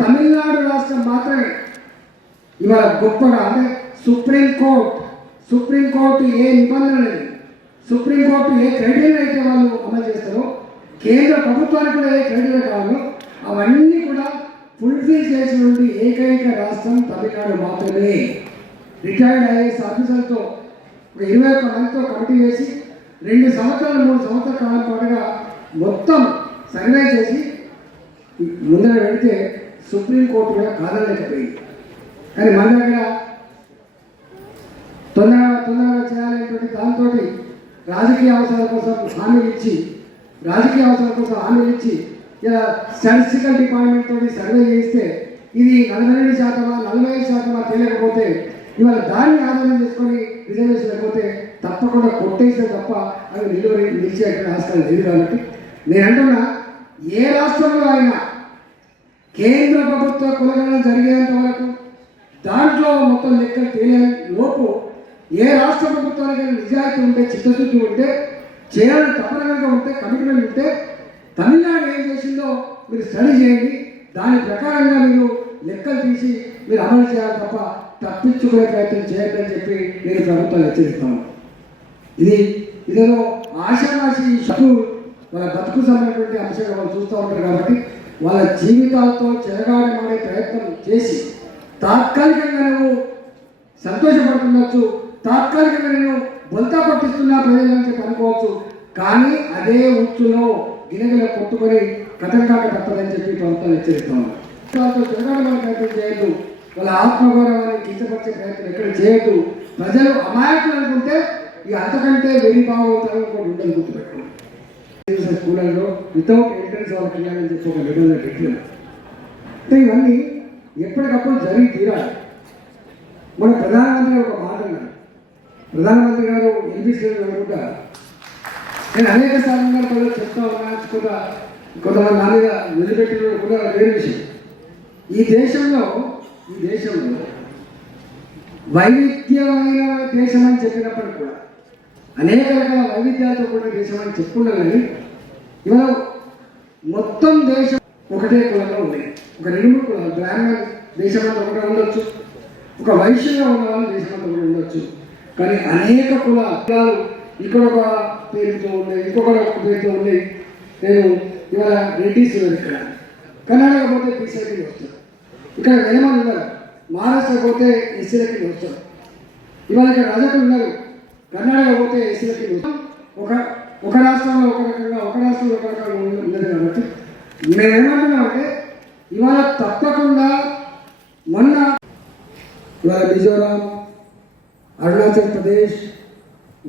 తమిళనాడు రాష్ట్రం మాత్రమే ఇవాళ గొప్పగా అంటే సుప్రీంకోర్టు ఏ నిబంధనలు సుప్రీంకోర్టు ఏ క్రైటీరియా అయితే వాళ్ళు అమలు చేస్తారో కేంద్ర ప్రభుత్వానికి కూడా ఏ క్రైటీరియా కావాలో అవన్నీ కూడా ఫుల్ఫిల్ చేసినటువంటి ఏకైక రాష్ట్రం తమిళనాడు మాత్రమే. రిటైర్డ్ ఐఏఎస్ ఆఫీసర్తో ఒక 21 మందితో కమిటీ వేసి 2 సంవత్సరాలు 3 సంవత్సరాల కాలం పాటుగా మొత్తం సర్వే చేసి ముందర పెడితే సుప్రీంకోర్టు కూడా కాదనలేకపోయింది. కానీ మన దగ్గర తొందరగా చేయాలనేటువంటి దాంతో రాజకీయ అవసరాల కోసం హామీలు ఇచ్చి ఇలా స్టాటిస్టికల్ డిపార్ట్మెంట్ తోటి సర్వే చేస్తే ఇది 42% 45% తేలేకపోతే ఇవాళ దాన్ని ఆధారం చేసుకొని రిజర్వేషన్ లేకపోతే తప్పకుండా కొట్టేస్తే తప్ప అవి నిలిచే ఆస్కారం లేదు. కాబట్టి నేను అంటున్నా, ఏ రాష్ట్రంలో అయినా కేంద్ర ప్రభుత్వ కులగణన జరిగేంత వరకు దాంట్లో మొత్తం లెక్కలు తేలే లోపు ఏ రాష్ట్ర ప్రభుత్వానికి నిజాయితీ ఉంటే, చిత్తశుద్ధి ఉంటే, చేయాలని తప్పనగా ఉంటే, కమిట్మెంట్ ఉంటే తమిళనాడు ఏం చేసిందో మీరు స్టడీ చేయండి. దాని ప్రకారంగా మీరు లెక్కలు తీసి మీరు అమలు చేయాలి తప్ప తప్పించుకునే ప్రయత్నం చేయొద్దని చెప్పి నేను ప్రభుత్వాన్ని హెచ్చరిస్తాను. ఇదేదో ఆశామాషి వాళ్ళ బతుకు సంబంధించినటువంటి అంశంగా వాళ్ళు చూస్తూ ఉంటారు. కాబట్టి వాళ్ళ జీవితాలతో చెలగాడమాడే ప్రయత్నం చేసి తాత్కాలికంగా నువ్వు సంతోషపడుతుండొచ్చు, తాత్కాలికంగా నేను బొంతా పట్టిస్తున్నా ప్రజలని చెప్పి అనుకోవచ్చు. కానీ అదే ఉచ్చులో గినగిల కొట్టుకొని కథం కాక తప్పదని చెప్పి ప్రభుత్వం హెచ్చరిస్తాను. చెలగాడమాడే ప్రయత్నం చేయొద్దు, వాళ్ళ ఆత్మగౌరవాన్ని కించపరిచే ప్రయత్నం ఎక్కడ చేయొద్దు. ప్రజలు అమాయకులు అనుకుంటే ఇక అంతకంటే వెయ్యి భావోత్తరం కూడా ఉండదు. గుర్తుపెట్టుకోండి, స్కూళ్ళలో వితౌట్ ఎంట్రన్స్ వాళ్ళకి వెళ్ళాలని చెప్పి ఒక నిబంధన పెట్టినాం. అంటే ఇవన్నీ ఎప్పటికప్పుడు జరిగి తీరాలి. మన ప్రధానమంత్రి ఒక మాట అన్నారు. ప్రధానమంత్రి గారు ఎన్పిసిలు అనుకుంటా నేను అనేక సార్లు కూడా చెప్తా ఉన్నా, కొంతమంది నా మీద నిలబెట్టిన కూడా వేరే విషయం. ఈ దేశంలో వైవిధ్యమైన దేశం అని చెప్పినప్పటికీ కూడా అనేక రకాల వైవిధ్యాలతో కూడిన దేశం అని చెప్పుకున్నా కానీ ఇవాళ మొత్తం దేశం ఒకటే కులంలో ఉన్నాయి. ఒక 2-3 కులాలు, బ్రాహ్మణ దేశమంతా ఒకటే ఉండొచ్చు, ఒక వైశ్యంగా ఉన్న వాళ్ళు దేశమంతా కూడా ఉండొచ్చు. కానీ అనేక కులాలు ఇక్కడ ఒక పేరుతో ఉన్నాయి, ఇంకొకటి ఒక పేరుతో ఉన్నాయి. నేను ఇవాళ రెడ్డిస్ ఇక్కడ కర్ణాటక పోతే బీసీలకి వస్తారు, ఇక్కడ వేలమాలు ఉన్నారు, మహారాష్ట్ర పోతే ఎస్సీలకి వస్తారు. ఇవాళ ఇక్కడ రజకులు ఉన్నారు, కర్ణాటక పోతే ఎస్సీలకి వస్తారు. ఒక రాష్ట్రంలో ఒక రకంగా, ఒక రాష్ట్రంలో ఒక రకంగా ఉన్నది. కాబట్టి మేమేమంటున్నామంటే ఇవాళ తప్పకుండా ఇవాళ మిజోరాం, అరుణాచల్ ప్రదేశ్,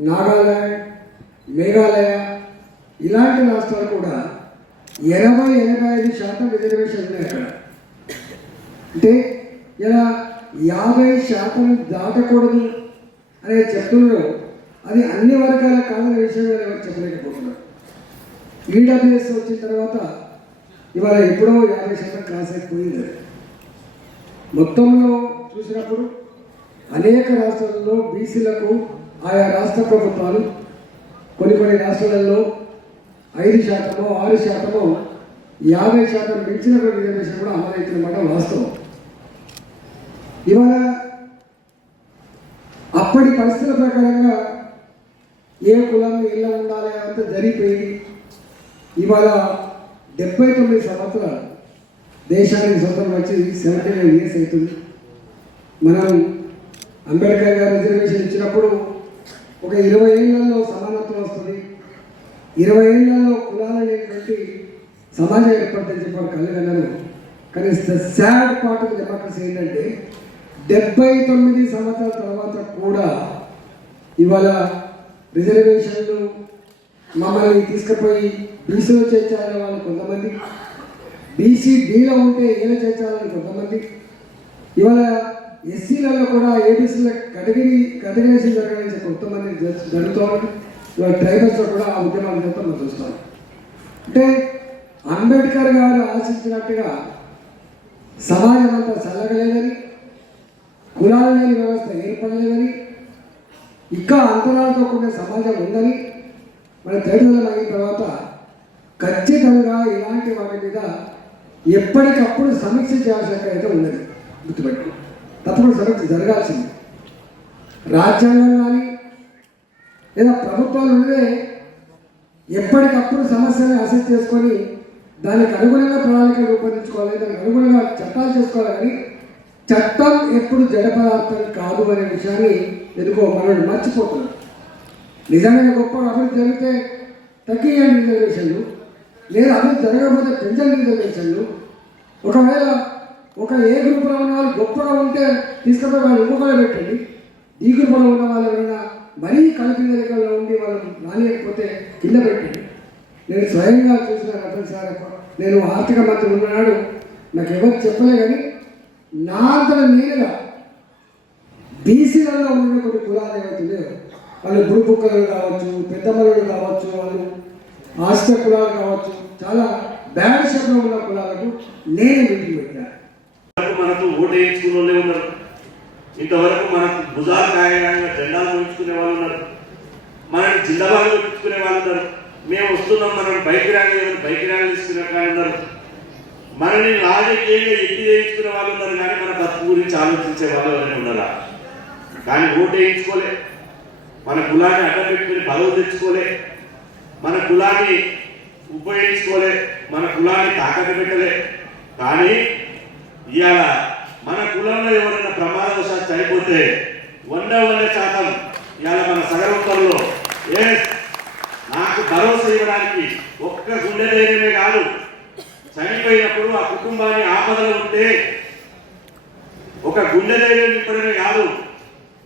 నాగాలాండ్, మేఘాలయ ఇలాంటి రాష్ట్రాలు కూడా 80-85% రిజర్వేషన్ ఉన్నాయి అక్కడ. అంటే ఇలా 50% దాటకూడదు అనే చెప్తున్నారు. అది అన్ని వర్గాల కాదనే విషయం ఎవరు చెప్పలేకపోతున్నారు. ఈడబ్ల్యూఎస్ వచ్చిన తర్వాత ఇవాళ ఎప్పుడో 50% క్రాస్ అయిపోయింది. మొత్తంలో చూసినప్పుడు అనేక రాష్ట్రాలలో బీసీలకు ఆయా రాష్ట్ర ప్రభుత్వాలు కొన్ని రాష్ట్రాలలో 5%, 6%, 50% మించిన రిజర్వేషన్ కూడా అమలవుతున్నమాట వాస్తవం. ఇవాళ అప్పటి పరిస్థితుల ప్రకారంగా ఏ కులం ఎలా ఉండాలి అంతా జరిగిపోయి ఇవాళ 79 సంవత్సరాలు దేశానికి స్వతంత్రం వచ్చి 79 years అవుతుంది. మనం అంబేద్కర్ గారు రిజర్వేషన్ ఇచ్చినప్పుడు ఒక 20 ఏళ్లలో సమానత్వం వస్తుంది, 20 ఏళ్లలో కులాలు అనేటువంటి సమాజం ఏర్పడుతుందని చెప్పి కలగన్నారు. కానీ సాడ్ పార్ట్ ఆఫ్ డెమోక్రసీ ఏంటంటే 79 సంవత్సరాల తర్వాత కూడా ఇవాళ రిజర్వేషన్లు మమ్మల్ని తీసుకుపోయి బీసీలో చేర్చాలని వాళ్ళు కొంతమంది, బీసీలో ఉంటే ఏలో చేర్చాలని కొంతమంది, ఇవాళ ఎస్సీలలో కూడా ఏబీసీల కేటగిరీషన్ జరగాలని కొంతమంది జరుగుతామని ఇవాళ ట్రైబల్స్లో కూడా ఆ ఉద్యమాలు జరుగుతాం మనం చూస్తాం. అంటే అంబేద్కర్ గారు ఆశించినట్టుగా సమాజం అంతా చల్లగలేదని, కులాల లేని వ్యవస్థ ఏర్పడలేదని, ఇంకా అంతరాలతో కూడిన సమాజం ఉందని మన తేదీలం అయిన తర్వాత ఖచ్చితంగా ఇలాంటి వాటి మీద ఎప్పటికప్పుడు సమీక్ష చేయాల్సిన అయితే ఉన్నది, గుర్తుపెట్టు. తప్పకుండా సమీక్ష జరగాల్సింది. రాజ్యాంగం కానీ లేదా ప్రభుత్వాలు ఉన్నదే ఎప్పటికప్పుడు సమస్యలను అసెస్ చేసుకొని దానికి అనుగుణంగా ప్రణాళికలు రూపొందించుకోవాలి, దానికి అనుగుణంగా చట్టాలు చేసుకోవాలి. కానీ చట్టం ఎప్పుడు జడ పదార్థం కాదు అనే విషయాన్ని ఎందుకో మనం మర్చిపోతున్నాం. నిజమైన గొప్ప అభివృద్ధి జరిగితే తగ్గియండి రిజర్వేషన్లు, లేదా అభివృద్ధి జరగకపోతే పెంచండి రిజర్వేషన్లు. ఒకవేళ ఒక ఏ గ్రూపులో ఉన్న వాళ్ళు గొప్పగా ఉంటే తీసుకుపోయి వాళ్ళు ఇంకొకరు పెట్టండి. ఈ గ్రూపులో ఉన్న వాళ్ళు ఎవరైనా మరీ కలిపి లెక్కల్లో ఉండి వాళ్ళు రానియకపోతే కింద పెట్టండి. నేను స్వయంగా చూసిన రతన్ సార్, నేను ఆర్థిక మంత్రి ఉన్నాడు, నాకు ఎవరు చెప్పలే. కానీ నా అంతట నేరుగా బీసీలలో ఉన్న కొన్ని కులాలు ఏమవుతుందో వాళ్ళు బుడుపుక్కలు కావచ్చు, పెద్దమ్మలు కావచ్చు, వాళ్ళు ఆస్త కులాలు కావచ్చు, చాలా బ్యాడ్ షేప్లో ఉన్న కులాలకు నేనే మీటింగ్ పెట్టాను. మనకు ఓటు వేయించుకునే వాళ్ళే ఉన్నారు, ఇంతవరకు మనకు భుజాలు కాయంగా జెండాలు వేయించుకునే వాళ్ళు ఉన్నారు, మనకి జిల్లాలు వేయించుకునే వాళ్ళు ఉన్నారు. మేము వస్తున్నాం, మనం బైక్ ర్యాలీ తీసుకునే వాళ్ళు ఉన్నారు, మనని రాజకీయంగా ఎత్తి వేయించుకునే వాళ్ళు ఉన్నారు. కానీ మన బతుకు గురించి ఆలోచించే వాళ్ళు ఎవరైనా ఉన్నారా? కానీ ఓటు వేయించుకోలే, మన కులాన్ని అడ్డం పెట్టుకుని పదవి తెచ్చుకోలే, మన కులాన్ని ఉపయోగించుకోలే, మన కులాన్ని తాకట్టు పెట్టలే. కానీ ఇవాళ మన కులంలో ఎవరైనా ప్రమాదవశాత్తు చనిపోతే 100% ఇవాళ మన సగరంలో నాకు భరోసా ఇవ్వడానికి ఒక్క గుండె ధైర్యమే కాదు, చనిపోయినప్పుడు ఆ కుటుంబాన్ని ఆపదలో ఉంటే ఒక గుండె ధైర్యం నింపడమే కాదు,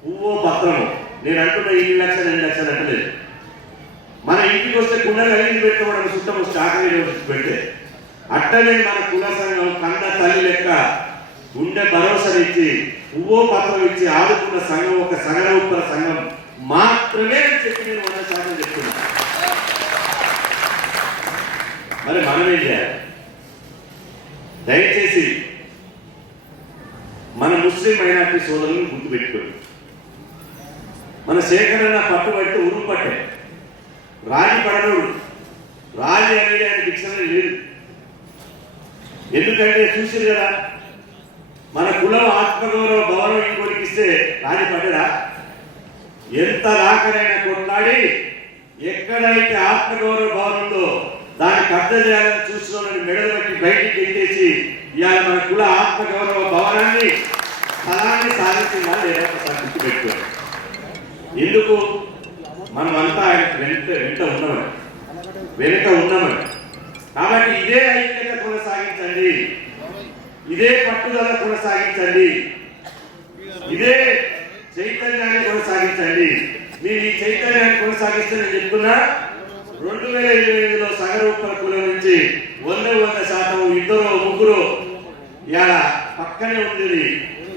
పువ్వో పత్రము. నేను అంటున్న 2 లక్షలు 2 లక్షలు అంటలేదు. మన ఇంటికి వస్తే కుండలు కలిగి పెట్టుకోవడం సుట్టము స్టాకరీ పెట్టే అట్టనే మన కుల సంఘం కన్న తల్లి లెక్క గుండె భరోసానిచ్చి పువ్వో పత్రం ఇచ్చి ఆదుకున్న సంఘం ఒక సగరూపర సంఘం మాత్రమే చెప్పి నేను 100% చెప్తున్నా. మరి మనమేం చేయాలి? దయచేసి మన ముస్లిం మైనార్టీ సోదరులను గుర్తుపెట్టుకోండి. మన సేకరణ పట్టుబట్టి ఉరుము పట్టే రాజీ పడనోడు, రాజీ అనేది ఆయన డిక్షనరీ లేదు. ఎందుకంటే చూసారు కదా, మన కులం ఆత్మగౌరవ భవనం ఇంకోటికి ఇస్తే రాజీ పడ్డా? ఎంత దాకనైనా కొట్లాడి ఎక్కడైతే ఆత్మగౌరవ భవనం ఉందో దాన్ని కబ్జా చేయాలని చూసిన మెడలు బట్టి బయటికి ఎత్తేసి ఇవాళ మన కుల ఆత్మగౌరవ భవనాన్ని స్థలాన్ని సాధించిందా లేదా ఒకసారి గుర్తుపెట్టుకోండి. ఎందుకు మనమంతా ఆయన వెనుక ఉన్నామని. కాబట్టి ఇదే ఐక్యత కొనసాగించండి, ఇదే పట్టుదల కొనసాగించండి, ఇదే చైతన్యాన్ని కొనసాగించండి. మీరు ఈ చైతన్యాన్ని కొనసాగిస్తే నేను చెప్తున్నా, 2025లో సగరూపర కులం నుంచి 100% ఇద్దరు ముగ్గురు ఇలా పక్కనే ఉండేది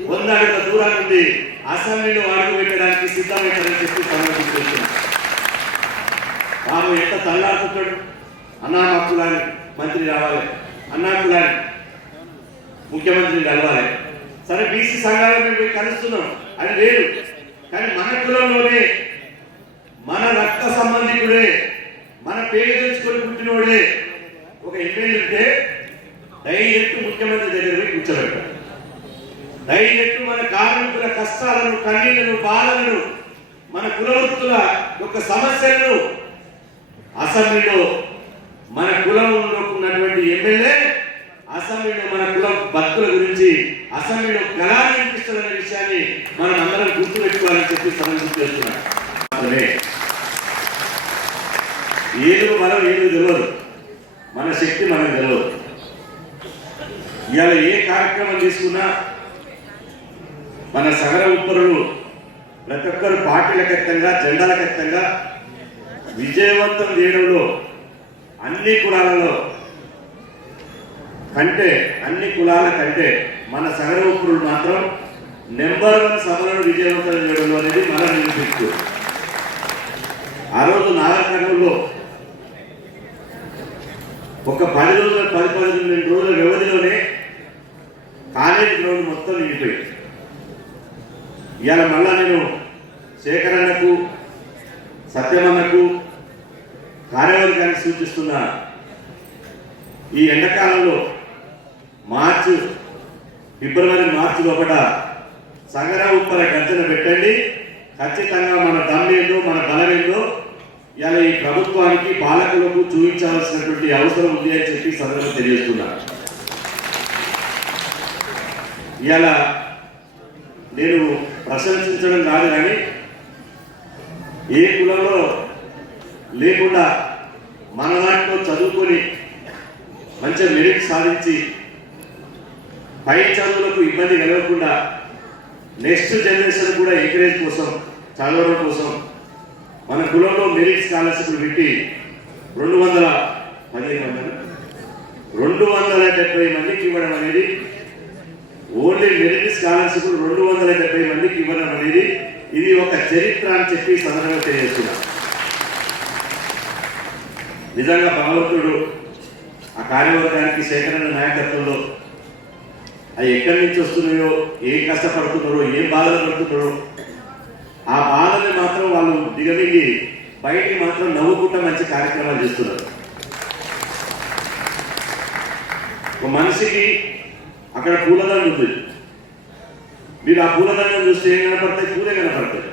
100 అడుగుల దూరాన్ని ఉంది అసెంబ్లీలో అడుగు పెట్టడానికి సిద్ధమవుతారని చెప్పి సమర్పించుకుంటున్నాను. బాబు ఎంత తల్లాడుతుంటాడు, అన్నా మా కులాన్ని మంత్రి రావాలి, అన్నా కులాన్ని ముఖ్యమంత్రిని కలవాలి. సరే బీసీ సంఘాలను మేము పోయి కలుస్తున్నాం, అది లేదు. కానీ మన కులంలోనే మన రక్త సంబంధికుడే, మన పేరు తెచ్చుకొని పుట్టినోడే ఒక ఎమ్మెల్యే ఉంటే డైరెక్ట్ ముఖ్యమంత్రి దగ్గర పోయి కూర్చోబెట్టారు. డైరెక్ట్ మన కార్మికుల కష్టాలను, కన్నీళ్లను, బాధలను, మన కులవృత్తుల యొక్క సమస్యలను అసెంబ్లీలో మన కులంలో ఉన్నటువంటి ఎమ్మెల్యే అసెంబ్లీలో మన కులం భక్తుల గురించి అసెంబ్లీలో గలాన్ని వినిపిస్తున్న విషయాన్ని మనం అందరం గుర్తుపెట్టుకోవాలని చెప్పి సమర్థం చేస్తున్నాం. ఏదో మనం ఏదో తెలియదు, మన శక్తి మనకు తెలియదు. ఇవాళ ఏ కార్యక్రమం తీసుకున్నా మన సగర ఉప్పరులు ప్రతి ఒక్కరు పార్టీలకు ఎత్తంగా, జెండాలకు ఎత్తంగా విజయవంతం చేయడంలో అన్ని కులాలలో కంటే, అన్ని కులాల కంటే మన సగర ఉప్పరులు మాత్రం నెంబర్ 1 సభలను విజయవంతం చేయడం అనేది మన నిరూపిస్తూ. ఆ రోజు నాగర్కర్నూలులో ఒక 10 రోజుల 10-12 రోజుల వ్యవధిలోనే కాలేజీ గ్రౌండ్ మొత్తం నిండిపోయింది. ఇవాళ మళ్ళా నేను శేఖరన్నకు, సత్యమన్నకు, కార్యవర్గానికి సూచిస్తున్నా, ఈ ఎండాకాలంలో ఫిబ్రవరి మార్చి లోపల సగర ఉప్పర గర్జన పెట్టండి. ఖచ్చితంగా మన దమ్మేందో మన బలమేందో ఇలా ఈ ప్రభుత్వానికి పాలకులకు చూపించాల్సినటువంటి అవసరం ఉంది అని చెప్పి సందర్భంగా తెలియజేస్తున్నారు. ఇలా నేను ప్రశంసించడం కాదు, కానీ ఏ కులంలో లేకుండా మన దాంట్లో చదువుకొని మంచి మెరిట్ సాధించి పై చదువులకు ఇబ్బంది కలగకుండా నెక్స్ట్ జనరేషన్ కూడా ఎంకరేజ్ కోసం చదవడం కోసం మన కులంలో మెరిట్ స్కాలర్షిప్ పెట్టి 270 మందికి ఇవ్వడం అనేది, ఓన్లీ మెరిట్ స్కాలర్షిప్ 270 మందికి ఇవ్వడం అనేది ఇది ఒక చరిత్ర అని చెప్పి సందర్భంగా తెలియజేస్తున్నా. నిజంగా భగవంతుడు ఆ కార్యవర్గానికి సేకరణ నాయకత్వంలో అది ఎక్కడి నుంచి వస్తున్నాయో, ఏం కష్టపడుతున్నారో, ఏం బాధలు పడుతున్నారో ఆ బాధని మాత్రం వాళ్ళు దిగమింగి బయటికి మాత్రం నవ్వుకుంటా మంచి కార్యక్రమాలు చేస్తున్నారు. ఒక మనిషికి అక్కడ పూలదండ ఉంది, మీరు ఆ పూలదండం చూస్తే ఏం కనపడతాయి? పూలే కనపడతాయి.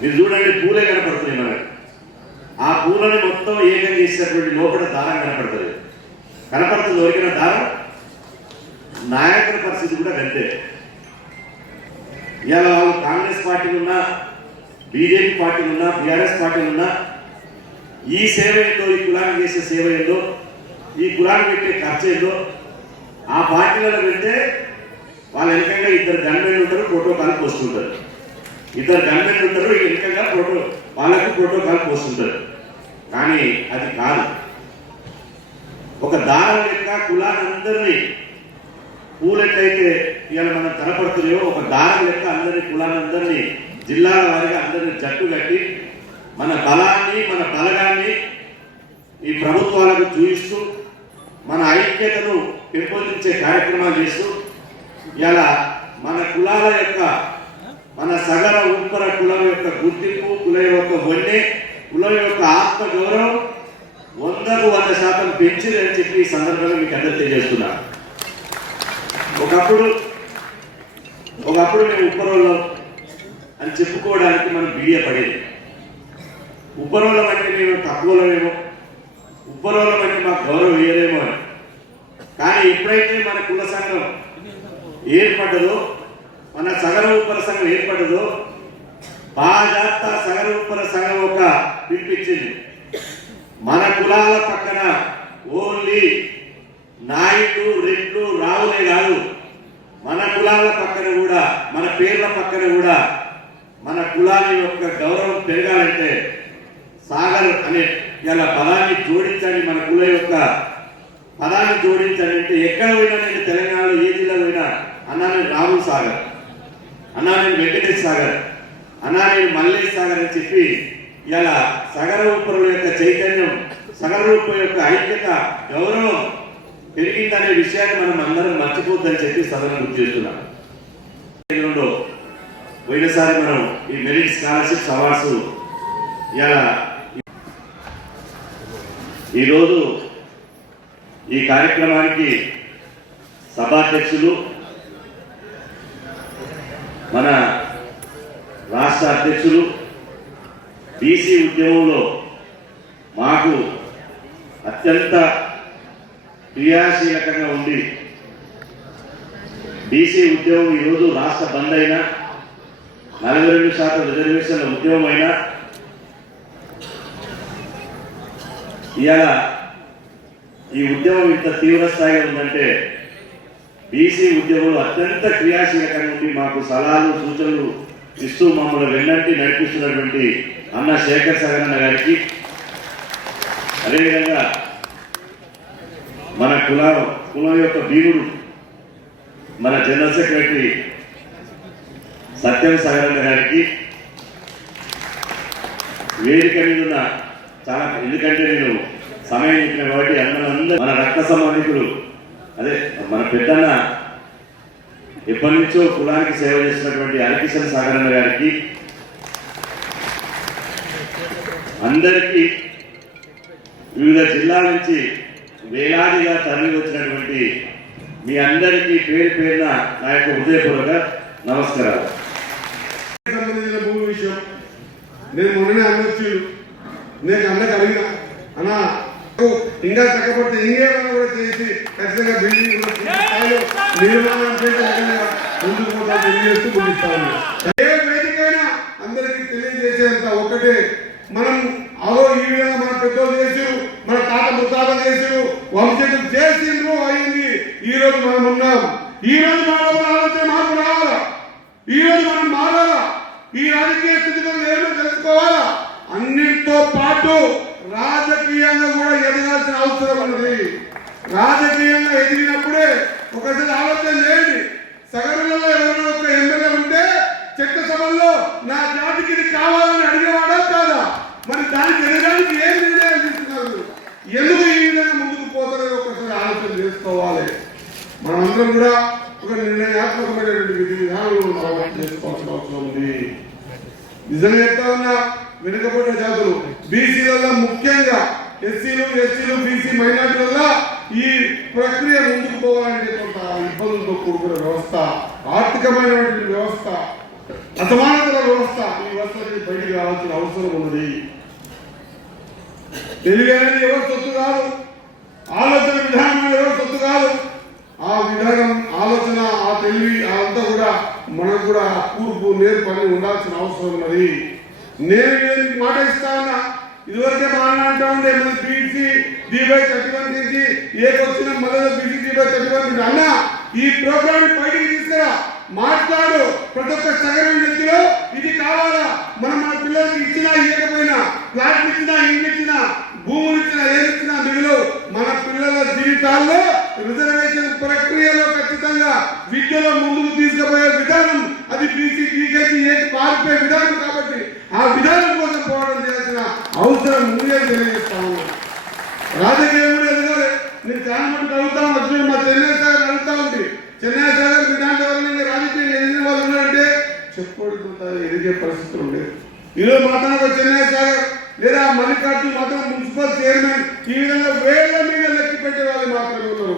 మీరు చూడండి, పూలే కనపడుతున్నాయి మనకు. ఆ పూలని మొత్తం ఏకం చేసినటువంటి లోపల దారం కనపడుతుంది. దొరికిన దారం నాయకుల పరిస్థితి కూడా అంతే. ఇలా వాళ్ళు కాంగ్రెస్ పార్టీలు ఉన్నా, బీజేపీ పార్టీలు ఉన్నా, బీఆర్ఎస్ పార్టీలు ఉన్నా, ఈ సేవ ఏందో, ఈ కులానికి చేసే సేవ ఏందో, ఈ కులానికి పెట్టే ఖర్చు ఏందో ఆ పార్టీలలో వెళ్తే వాళ్ళ వెనకంగా 2 గన్మెన్లు ఉంటారు, ప్రోటోకాల్ పోస్తుంటారు. 2 గన్మెన్లు ఉంటారు, వెనకంగా వాళ్ళకు ప్రోటోకాల్ పోస్తుంటారు. కానీ అది కాదు. ఒక దారం లెక్క కులాలందరినీ పూలెట్లయితే ఇవాళ మనం కనపడుతున్నాయో ఒక దారం లెక్క అందరినీ కులాలందరినీ జిల్లాల వారిగా అందరినీ జట్టు కట్టి మన బలాన్ని, మన బలగాన్ని ఈ ప్రభుత్వాలకు చూపిస్తూ మన ఐక్యతను పెంపొందించే కార్యక్రమాలు చేస్తూ ఇలా మన కులాల యొక్క, మన సగర ఉప్పర కులం యొక్క గుర్తింపు, కులం యొక్క వన్నె, కులం యొక్క ఆత్మ గౌరవం 100% పెంచిందని చెప్పి ఈ సందర్భంగా మీకు అందరూ తెలియజేస్తున్నా. ఒకప్పుడు మేము ఉప్పరోళ్ళం అని చెప్పుకోవడానికి మనం బిడియపడేది. ఉప్పరోళ్ళం అంటే మేము తక్కువలేమో, ఉప్పరోళ్ళం అంటే మాకు గౌరవం వేయలేమో అని. కానీ ఎప్పుడైతే మన కుల సంఘం ఏర్పడ్డదో, మన సగర ఉప్పర సంఘం ఏర్పడ్డదో, బాజాప్త సగర ఉప్పర సంఘం ఒక పిలిపించింది. మన కులాల పక్కన ఓన్లీ నాయుడు, రెడ్లు, రావులే కాదు, మన కులాల పక్కన కూడా, మన పేర్ల పక్కన కూడా మన కులాల యొక్క గౌరవం పెరగాలంటే సాగర్ అనే ఇలా పదాన్ని జోడించండి, మన కుల యొక్క పదాన్ని జోడించండి అంటే ఎక్కడ పోయినా, నేను తెలంగాణలో ఏ జిల్లా పోయినా అన్నా నేను రాహుల్ సాగర్, అన్నా నేను వెంకటేష్ సాగర్, అన్నా నేను మల్లేష్ సాగర్ అని చెప్పి ఇలా సగర ఉప్పరుల యొక్క చైతన్యం, సగర ఉప్ప యొక్క ఐక్యత, గౌరవం పెరిగిందనే విషయాన్ని మనం అందరం మర్చిపోద్దని చెప్పి సదనం గుర్తు చేస్తున్నాం. పోయినసారి మనం ఈ మెరిట్ స్కాలర్షిప్ అవార్డ్స్ ఇలా ఈరోజు ఈ కార్యక్రమానికి సభాధ్యక్షులు, మన రాష్ట్ర అధ్యక్షులు, బీసీ ఉద్యమంలో మాకు అత్యంత క్రియాశీలకంగా ఉండి బీసీ ఉద్యమం ఈరోజు రాష్ట్ర బంద్ అయినా, 42% రిజర్వేషన్ల ఉద్యమం అయినా, ఇవాళ ఈ ఉద్యమం ఇంత తీవ్ర స్థాయిలో ఉందంటే బీసీ ఉద్యమంలో అత్యంత క్రియాశీలకంగా ఉండి మాకు సలహాలు, సూచనలు ఇస్తూ మమ్మల్ని వెన్నంటి నడిపిస్తున్నటువంటి అన్న శేఖర్ సగరన్న గారికి, అదేవిధంగా మన కులం యొక్క భీముడు, మన జనరల్ సెక్రటరీ సత్యం సగరన్న గారికి, వేదిక మీద ఉన్న చాలా, ఎందుకంటే నేను సమయం ఇచ్చిన కాబట్టి అందరూ మన రక్త సంబంధికులు, అదే మన పెద్దన్న ఎప్పటి నుంచో కులానికి సేవ చేస్తున్నటువంటి హరికిషన్ సాగరన్న గారికి, అందరికీ వివిధ జిల్లాల నుంచి వేలాదిగా తరలి వచ్చినటువంటి మీ అందరికీ పేరు పేరున నా యొక్క హృదయపూర్వక నమస్కారాలు. సంబంధించిన భూమి విషయం నేను మొన్ననే అనొచ్చు, నేను అన్నకు అడిగిన అన్న ఇంకా చక్కబడితే ఇంకేమైనా కూడా చేసి ఖచ్చితంగా బిల్డింగ్ నిర్మాణం చేసి ముందుకు పోతా తెలియజేస్తూ ముందుస్తా ఉన్నాం. ఏ వేదికైనా అందరికీ తెలియజేసేంత ఒకటే, మనం అదో ఈ విధంగా మన పెద్దోళ్ళు చేసారు, మన తాత ముత్తాతలు చేసారు, వంశకులు చేసిండ్రు అయింది. ఈ రోజు మనం ఉన్నాం. ఈ రోజు మన ఆలోచన మార్పు రావాలా, ఈ రోజు మనం మారాలా, ఈ రాజకీయ స్థితిగతులు ఏమో తెలుసుకోవాలా. అన్నిటితో పాటు రాజకీయంగా కూడా ఎదగాల్సిన అవసరం ఉన్నది. రాజకీయంగా ఎదిగినప్పుడే ఒకసారి ఆలోచన చేయండి. సగరులలో ఎవరైనా ఒక ఎమ్మెల్యే ఉంటే చట్టసభల్లో నా జాతికి ఇది కావాలని అడిగేవాడా కాదా? మరి దానికి ఎదగడానికి ఏం నిర్ణయాలు తీసుకున్నారు, ఎందుకు ఈ విధంగా ముందుకు పోతారో ఒకసారి ఆలోచన చేసుకోవాలి. మనమందరం కూడా ఒక నిర్ణయాత్మకమైనటువంటి విధి విధానంలో చేసుకోవాల్సిన అవసరం ఉంది. నిజంగా చెప్తా ఉన్నా, వెనుకబడిన జాతులు బీసీలలో ముఖ్యంగా ఎస్సీలు ఎస్టీలు బీసీ మైనార్టీలలో ఈ ప్రక్రియ ముందుకు పోవాలంటే కొంత ఇబ్బందులతో కూడుకున్న వ్యవస్థ, ఆర్థికమైనటువంటి వ్యవస్థ, అసమానతల వ్యవస్థ, ఈ వ్యవస్థకి బయటికి రావాల్సిన అవసరం ఉన్నది. తెలివి అనేది ఎవరు సొత్తు కాదు, ఆలోచన విధానం ఎవరు సొత్తు కాదు. ఆ విధానం, ఆలోచన, ఆ తెలివి అంతా కూడా మనకు కూడా కూర్పు నేర్పు అని ఉండాల్సిన అవసరం ఉన్నది. నేను మాట ఇస్తా ఉన్నా, ఇదివరకే బాగా అంటా ఉండే మన బీసీ D/31 నుంచి ఏకొచ్చిన మళ్ళీ బీసీ D/31 అన్న ఈ ప్రోగ్రామ్ బయటికి తీసుకురా, మాట్లాడు. ప్రతి ఒక్క సగరం వ్యక్తిలో ఇది కావాలా, మనం మన పిల్లలకి ఇచ్చినా ఇవ్వకపోయినా, ఫ్లాట్ ఇచ్చినా ఇంటి ఇచ్చినా భూములు ఇచ్చినా ఏమిచ్చినా మిగులు మన పిల్లల జీవితాల్లో రిజర్వేషన్ ప్రక్రియలో ఖచ్చితంగా విద్యలో ముందుకు తీసుకుపోయే విధానం అది బీసీ టీకేజీ మారిపోయే విధానం. కాబట్టి ఆ విధానం కోసం పోవడం చేయాల్సిన అవసరం ఉంది అని తెలియజేస్తా ఉన్నాను. రాజకీయం కూడా ఎదగాలి. నేను చాలా మంది అడుగుతాను, వచ్చిన మా చెన్నై సాగర్ అడుగుతా ఉంది, చెన్నై సాగర్ మీ దాంట్లో ఎవరైనా రాజకీయం ఎదిగిన వాళ్ళు ఉన్నారంటే చెప్పుకోవడం ఎదిగే పరిస్థితులు ఉండేది. ఈరోజు మాత్రం చెన్నై సాగర్ లేదా మల్లికార్జున మాత్రం మున్సిపల్ చైర్మన్ ఈ విధంగా వేల మీద లెక్క పెట్టే వాళ్ళు మాత్రమే ఉన్నారు.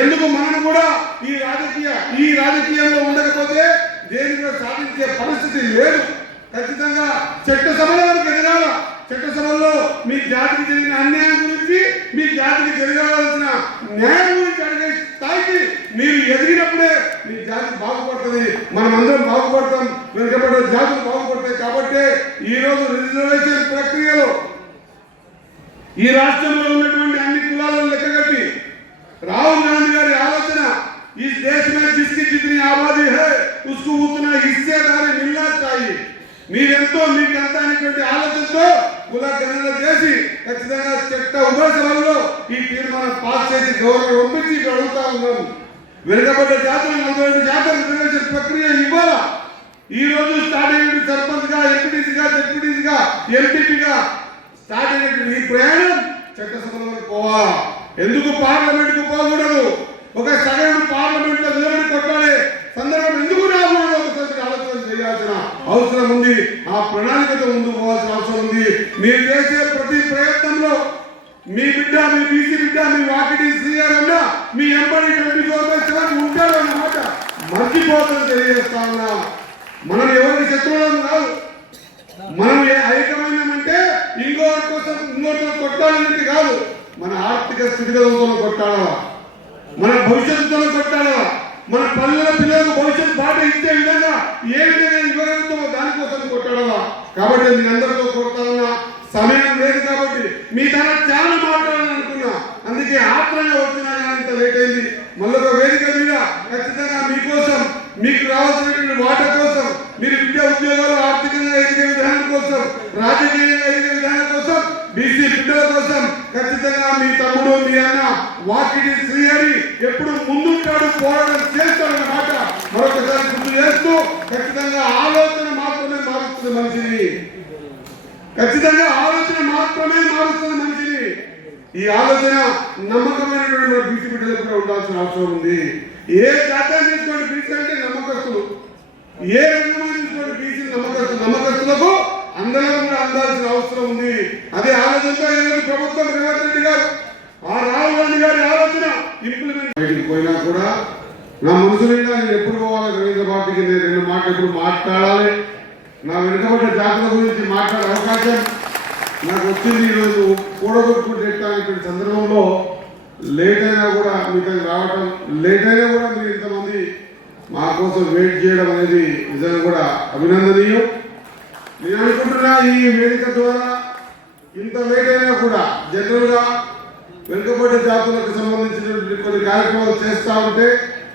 ఎందుకు మనం కూడా ఈ రాజకీయంలో ఉండకపోతే దేని కూడా సాధించే పరిస్థితి లేదు. ఖచ్చితంగా చట్టసభలో ఎదగాల. చట్టసభల్లో మీ జాతికి జరిగిన అన్యాయం గురించి, మీ జాతికి జరగాల్సిన న్యాయం గురించి అడిగే స్థాయికి మీరు ఎదిగినప్పుడే మీ జాతి బాగుపడుతుంది, మనమందరం బాగుపడతాం, వెనుకబడ్డ జాతులు బాగుపడతాయి. కాబట్టి ఈ రోజు రిజర్వేషన్ ప్రక్రియలో ఈ రాష్ట్రంలో ఉన్నటువంటి అన్ని కులాలను లెక్కగట్టి రాహుల్ గాంధీ గారి ఆలోచన ఈ దేశ में जिसकी जितनी आबादी है उसको उतना हिस्सेदारी मिलना चाहिए. మీరెంతో మీకంత అనేటువంటి ఆలోచనతో కుల గణన చేసి ఖచ్చితంగా చట్ట ఉభయ సభల్లో ఈ తీర్మానం పాస్ చేసి గవర్నర్ పంపించి అడుగుతా ఉన్నాం. వెనుకబడ్డ జాతులు 42% రిజర్వేషన్ ప్రక్రియ ఇవ్వాలా. ఈ రోజు స్టార్ట్ అయినటువంటి సర్పంచ్ గా, ఎంపీటీసీగా, జెడ్పీటీసీగా, ఎంపీపీగా స్టార్ట్ అయినటువంటి ఈ ప్రయాణం చట్టసభలకు పోవాలా. ఎందుకు పార్లమెంట్ కు పోకూడదు? ఒక సగం పార్లమెంట్ లో నిలబడి కొట్టాలి సందర్భం ఎందుకు రాకూడదు? ఒకసారి ఆలోచన చేయాల్సిన అవసరం ఉంది. ఆ ప్రణాళికతో ముందుకు పోవాల్సిన అవసరం ఉంది. మీరు చేసే ప్రతి ప్రయత్నంలో మీ బిడ్డ, మీ బీసీ బిడ్డ, మీ వాకిటి శ్రీఆర్ అన్న మీ ఎంబడి 24/7 ఉంటారు అన్నమాట మర్చిపోతాను తెలియజేస్తా ఉన్నా. మనం ఎవరికి శత్రువులం కాదు. మనం ఐక్యమైనామంటే ఇంకోటి కోసం ఇంకోటితో కొట్టాలనేది కాదు. మన ఆర్థిక స్థితిగతులతో కొట్టాలా, మన భవిష్యత్తుతో కొట్టాలా, మన పల్లెల పిల్లలకు భవిష్యత్తు బాట ఇచ్చే విధంగా ఏ విధంగా ఇవ్వగలుగుతామో దానికోసం కొట్టాలా. కాబట్టి మీ అందరితో కొట్టాలన్నా సమయం లేదు. కాబట్టి మీ తన చాలా మాట్లాడాలనుకున్నా, అందుకే ఆత్రంగా వచ్చినా ఇంత లేట్ అయింది. మళ్ళీ ఒక వేదిక మీద ఖచ్చితంగా మీకోసం, మీకు రావాల్సినటువంటి వాట కోసం, మీరు విద్యా ఉద్యోగాలు ఆర్థికంగా ఎదిగే విధానం కోసం, రాజకీయంగా ఎదిగే విధానం కోసం, బీసీ బిడ్డల కోసం ఖచ్చితంగా మీ తమ్ముడు, మీ అన్న వాకిటి శ్రీహరి ఎప్పుడు ముందుంటాడు, పోరాటం చేస్తాడన్నమాట మరొకసారి గుర్తు చేస్తూ, ఖచ్చితంగా ఆలోచన మాత్రమే మారుస్తుంది మనిషిని. ఖచ్చితంగా ఆలోచన మాత్రమే మారుస్తుంది మనిషిని. ఈ ఆలోచన నమ్మకమైనటువంటి మన బీసీ బిడ్డలకు కూడా ఉండాల్సిన అవసరం ఉంది. ఏ జాతీయ తీసుకోండి బీసీ అంటే నమ్మకస్తులు, ఏ రంగమైన తీసుకోండి బీసీ నమ్మకస్తులకు అందరం కూడా అందాల్సిన అవసరం ఉంది. అదే ఆలోచనతో ఈరోజు ప్రభుత్వం రేవంత్ రెడ్డి గారు ఆ రాహుల్ గాంధీ గారి ఆలోచన ఇంప్లిమెంట్ బయటికి పోయినా కూడా నా మనసు నిండా నేను ఎప్పుడు పోవాలి రవీంద్ర పార్టీకి, నేను 2 మాటలు ఎప్పుడు మాట్లాడాలి, నా వెనుకబడ్డ జాతుల గురించి మాట్లాడే అవకాశం నాకు వచ్చింది. ఈరోజు కూడగొట్టుకుంటే ఎట్టాలనే సందర్భంలో లేట్ అయినా కూడా మీకు రావటం, లేట్ అయినా కూడా మీరు ఇంతమంది మా కోసం వెయిట్ చేయడం అనేది నిజంగా కూడా అభినందనీయం. నేను అనుకుంటున్నా ఈ వేదిక ద్వారా ఇంత లేట్ అయినా కూడా జనరల్గా వెనుకబడ్డ జాతులకు సంబంధించినటువంటి కొన్ని కార్యక్రమాలు చేస్తూ ఉంటే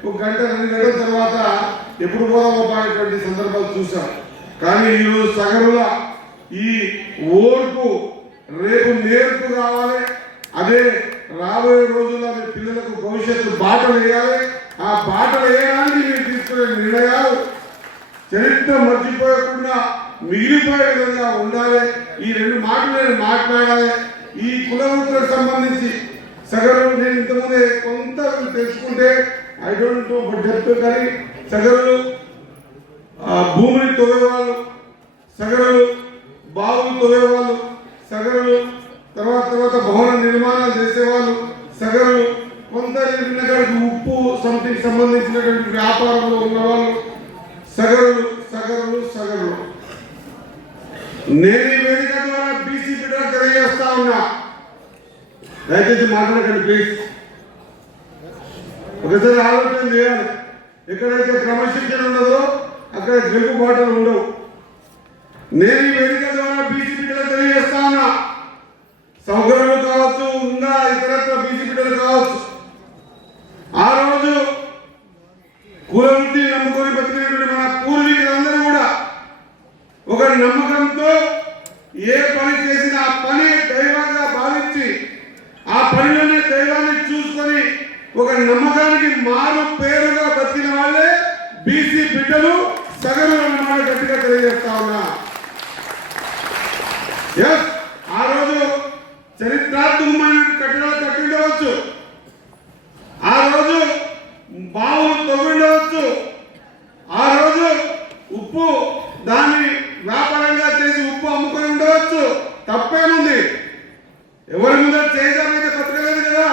1 గంట 2 గంటల తర్వాత ఎప్పుడు పోదామో పాడేటువంటి సందర్భాలు చూసాం. కానీ ఈరోజు సగరుల ఈ ఓర్పు రేపు నేర్పు కావాలి. అదే రాబోయే రోజుల్లో మీ పిల్లలకు భవిష్యత్తు బాటలు వేయాలి. ఆ బాటలు వేయడానికి మీరు తీసుకునే నిర్ణయాలు చరిత్ర మర్చిపోయకుండా మిగిలిపోయే విధంగా ఉండాలి. ఈ 2 మాటలు నేను మాట్లాడాలి. ఈ కులవృత్తులకు సంబంధించి సగరులు నేను ఇంతకుముందే కొంత తెలుసుకుంటే I don't know but depth, కానీ సగరులు భూమిని తొవ్వేవాళ్ళు, సగరులు బావులు తొవ్వేవాళ్ళు, సగరులు తర్వాత భవన నిర్మాణాలు చేసేవాళ్ళు, సగరులు కొంత విన్నగారికి ఉప్పు సంథింగ్ సంబంధించినటువంటి వ్యాపారంలో ఉన్నవాళ్ళు, సగరులు సగరులు సగరులు. నేను ఈ వేదిక ద్వారా బీసీ బిడ్డలకు తెలియజేస్తా ఉన్నా, దయచేసి మాట్లాడకండి ప్లీజ్. ఒకసారి ఆలోచన చేయాలి. ఎక్కడైతే క్రమశిక్షణ ఉండదో అక్కడ గెలుపు బాటలు ఉండవు. నేను ఈ వేదిక ద్వారా బీసీ బిడ్డలకు తెలియజేస్తా ఉన్నా, సౌకర్యాలు కావచ్చు, ఇంకా ఇతరత్ర బీసీ బిడ్డలు కావచ్చు, ఆ రోజు కులవృత్తి నమ్ముకొని బతికినటువంటి మన పూర్వీకులందరూ కూడా ఒక నమ్మకంతో ఏ పని చేసినా ఆ పని దైవంగా భావించి ఆ పనిలోనే దైవాన్ని చూసుకొని ఒక నమ్మకానికి మారు పేరుగా బతికిన వాళ్ళే బీసీ బిడ్డలు సగరులు అన్నమాట గట్టిగా తెలియజేస్తా ఉన్నా. ఆ రోజు చరిత్రాత్మకమైన కట్టడాలు కట్టిండవచ్చు, ఆ రోజు బావులు తవ్విండవచ్చు, ఆ రోజు ఉప్పు దాన్ని వ్యాపారంగా చేసి ఉప్పు అమ్ముకొని ఉండవచ్చు. తప్పేముంది? ఎవరి ముందర చేయడానికి బతకలేదు కదా,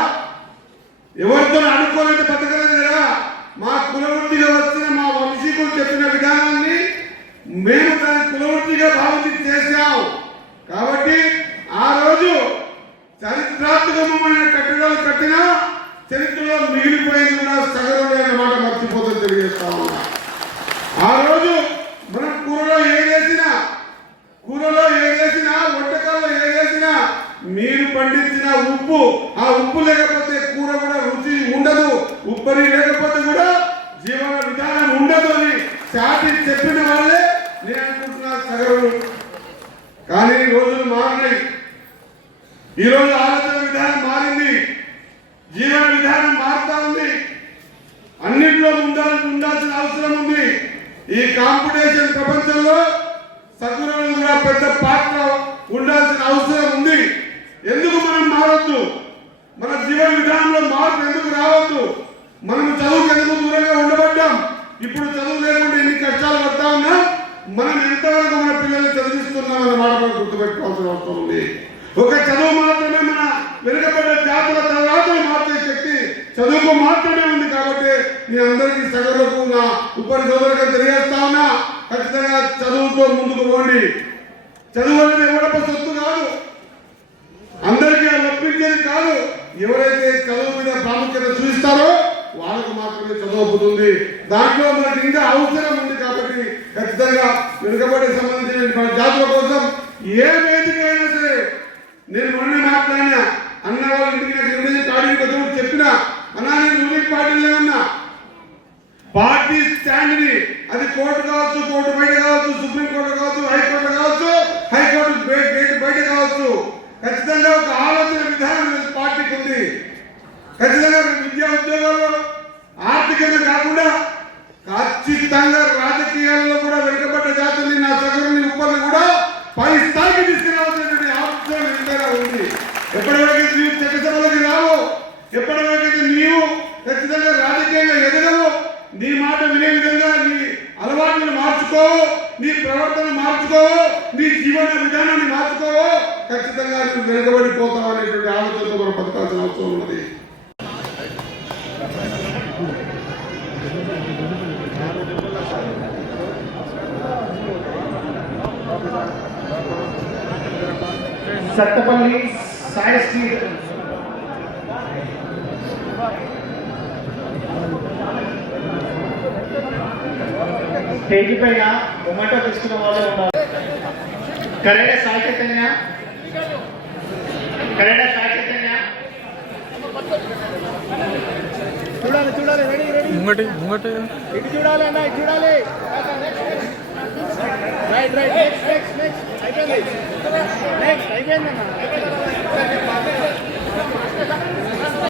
ఎవరితో అనుకోలేదు బతకలేదు కదా. మా కులవృత్తిగా వచ్చిన మా వంశీకులు చెప్పిన విధానాన్ని మేము దాని కులవృత్తిగా భావించి చేశాం. కాబట్టి ఆ రోజు చరిత్రాత్మకమైన కట్టడాలు కట్టినా చరిత్రలో మిగిలిపోయింది కూడా సగరులే అన్న మాట మర్చిపోతుంది తెలియజేస్తా ఉన్నా. ఆ రోజు మనం కూరలో ఏదేసినా వంటకాల్లో ఏదేసినా మీరు పండించిన ఉప్పు, ఆ ఉప్పు లేకపోతే కూర కూడా రుచి ఉండదు, ఉప్పరి లేకపోతే కూడా జీవన విధానం ఉండదు అని చాటి చెప్పిన వాళ్ళే నేను అనుకుంటున్నా సగరులు. కానీ రోజులు మారినాయి. ఈరోజు ఆలోచన విధానం మారింది, జీవన విధానం మారుతా ఉంది, అన్నింటిలో ఉండాల్సిన అవసరం ఉంది. ఈ కాంపిటీషన్ ప్రపంచంలో సగరులు కూడా పెద్ద పాత్ర ఉండాల్సిన అవసరం ఉంది. ఎందుకు మనం మారొద్దు? మన జీవన విధానంలో మార్పు ఎందుకు రావద్దు? మనం చదువుకు ఎందుకు దూరంగా ఉండబడ్డాం? ఇప్పుడు చదువు లేకుండా ఎన్ని కష్టాలు పడతా ఉన్నా మనం ఎంతవరకు మన పిల్లల్ని చదివిస్తున్నాం అన్న మాట మనం గుర్తుపెట్టుకోవాల్సిన అవసరం ఉంది. ఒక చదువు మాత్రమే మన వెనుకబడ్డ జాతుల తర్వాత మార్చే శక్తి చదువుకు మాత్రమే ఉంది. కాబట్టి మీ అందరికీ సగరులకు నా ఉపరి సోదరులుగా తెలియజేస్తా ఉన్నా, ఖచ్చితంగా చదువుతో ముందుకు పోండి. చదువు అనేది ఎవరప్ప సొత్తు కాదు, అందరికీ లభించేది కాదు. ఎవరైతే చదువు మీద ప్రాముఖ్యత చూపిస్తారో వాళ్ళకు మాత్రమే చదువుతుంది. దాంట్లో మనకి ఇంకా అవసరం ఉంది. కాబట్టి ఖచ్చితంగా వెనుకబడి సంబంధించిన జాతుల కోసం ఏ వేదిక అయినా సరే, నేను మొన్న మాట్లాడినా అన్న వాళ్ళ ఇంటికి నాకు చెప్పినా, అన్నా నేను రూలింగ్ పార్టీలో ఉన్నా, పార్టీ స్టాండ్ ని అది కోర్టు కావచ్చు, కోర్టు బయట కావచ్చు, సుప్రీంకోర్టు కావచ్చు, హైకోర్టు కావచ్చు, హైకోర్టు గేట్ బయట కావచ్చు, ఖచ్చితంగా ఒక ఆలోచన విధానం పార్టీకి ఉంది. ఖచ్చితంగా విద్యా ఉద్యోగాల్లో ఆర్థికంగా కాకుండా ఖచ్చితంగా రాజకీయాల్లో కూడా వెనుకబడ్డ జాతుల్ని, నా సగరుని ఉప్పల్ని కూడా పై స్థాయికి తీసుకురావాల్సినటువంటి ఆలోచన ఎంతైనా ఉంది. ఎప్పటివరకు నీవు చట్టసభలోకి రావు, ఎప్పటివరకు నీవు ఖచ్చితంగా రాజకీయంగా ఎదగవు, నీ మాట వినే విధంగా నీ అలవాట్లను మార్చుకోవు, నీ ప్రవర్తన మార్చుకోవు, నీ జీవన విధానాన్ని మార్చుకోవు, ఖచ్చితంగా నువ్వు వెనుకబడిపోతావు అనేటువంటి ఆలోచనతో మనం బతకాల్సిన అవసరం ఉన్నది. సత్తపల్లి సాయి స్ట్రీట్ స్టేజ్ పైన మొమెంటో తీసుకున్న వాళ్ళు ఉన్నారు. కరేడ సాయి చైతన్య, కరేడ సాయి చైతన్య చూడాలి రెడీ ముంగటి ఇటు చూడాలి అన్న, ఇటు చూడాలి. రైట్ నెక్స్ట్ అయిపోయింది అన్న.